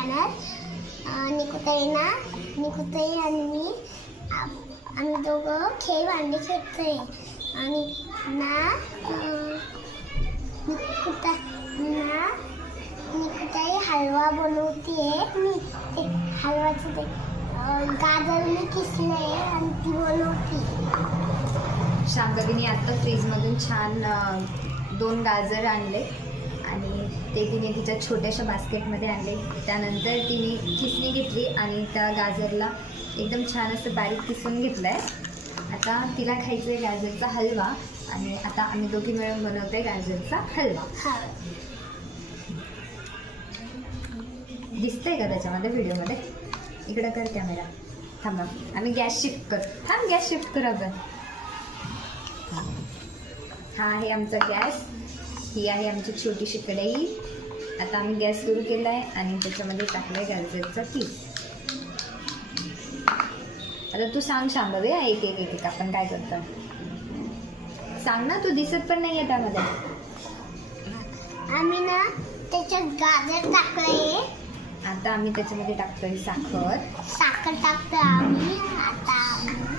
Channel. निकुताई आणि मी आम्ही दोघं खेळ भांडे खेळतोय आणि निकुताई हलवा बनवतीये. मी ते हलवाचं ते गाजर मी किसलंय आणि ती बनवती. शांभवीने आता फ्रीजमधून छान 2 गाजर आणले आणि ते तिने तिच्या छोट्याशा बास्केटमध्ये आणले. त्यानंतर तिने किसणी घेतली आणि त्या गाजरला एकदम छान असं बारीक किसून घेतलं आहे. आता तिला खायचं आहे गाजरचा हलवा आणि आता आम्ही दोघी मिळून बनवतो आहे गाजरचा हलवा. दिसतंय का त्याच्यामध्ये व्हिडिओमध्ये? इकडं कर कॅमेरा. थांबा आम्ही गॅस शिफ्ट कर. गॅस शिफ्ट कर आपण. हा आहे आमचा गॅस. ही आहे आमची छोटीशी कढई. आता आम्ही गॅस सुरू केला आहे आणि त्याच्यामध्ये टाकलं आहे गाजरचा पीस. आता तू सांग शांभवी, एक एक एक एक आपण काय करतो सांग ना. तू दिसत पण नाही आहे त्यामध्ये. आम्ही ना त्याच्यात गाजर टाकलंय. आता आम्ही त्याच्यामध्ये टाकतोय साखर टाकतो आम्ही. आता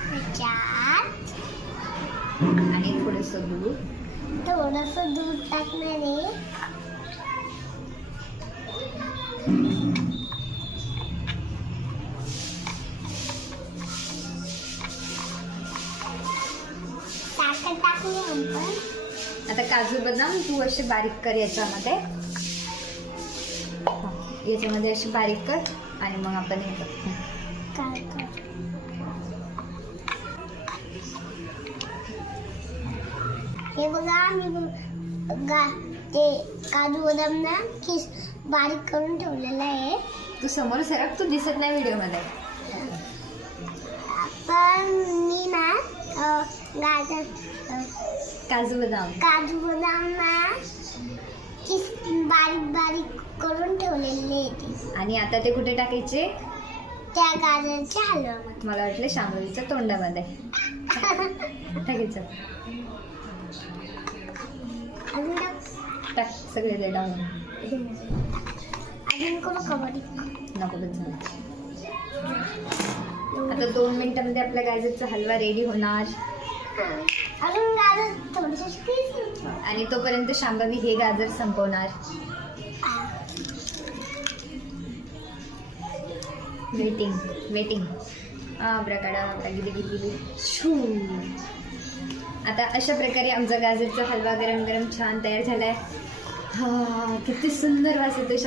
त्याच्यात आणि थोडंसं दूध टाकणार आहे. साखर टाकली आपण. आता काजू बदाम तू असे बारीक कर याच्यामध्ये अशी बारीक कर आणि मग आपण हे करतो. हे बघा आम्ही ते काजू बदाम ना बारीक करून ठेवलेलं आहे. तू समोर सरक, तू दिसत नाही व्हिडिओमध्ये. पण मी ना काजू बदाम ना बारीक बारीक करून ठेवलेले आहे. आणि आता ते कुठे टाकायचे? त्या गाजरच्या हलव्यामध्ये. मला वाटलं शांभवीच्या तोंडामध्ये टाकायचं. टाक सगळे ते डाऊन. अजून कोण कबड्डी नको झालं. आता 2 मिनिटांमध्ये आपला गाजरचा हलवा रेडी होणार. अजून गाजर थोडीशी आणि तोपर्यंत शांभवी हे गाजर संपवणार. वेटिंग. गेली. आता अशा प्रकारे आमचा गाजरचा हलवा गरम गरम छान तयार झालाय. किती सुंदर वास येतो.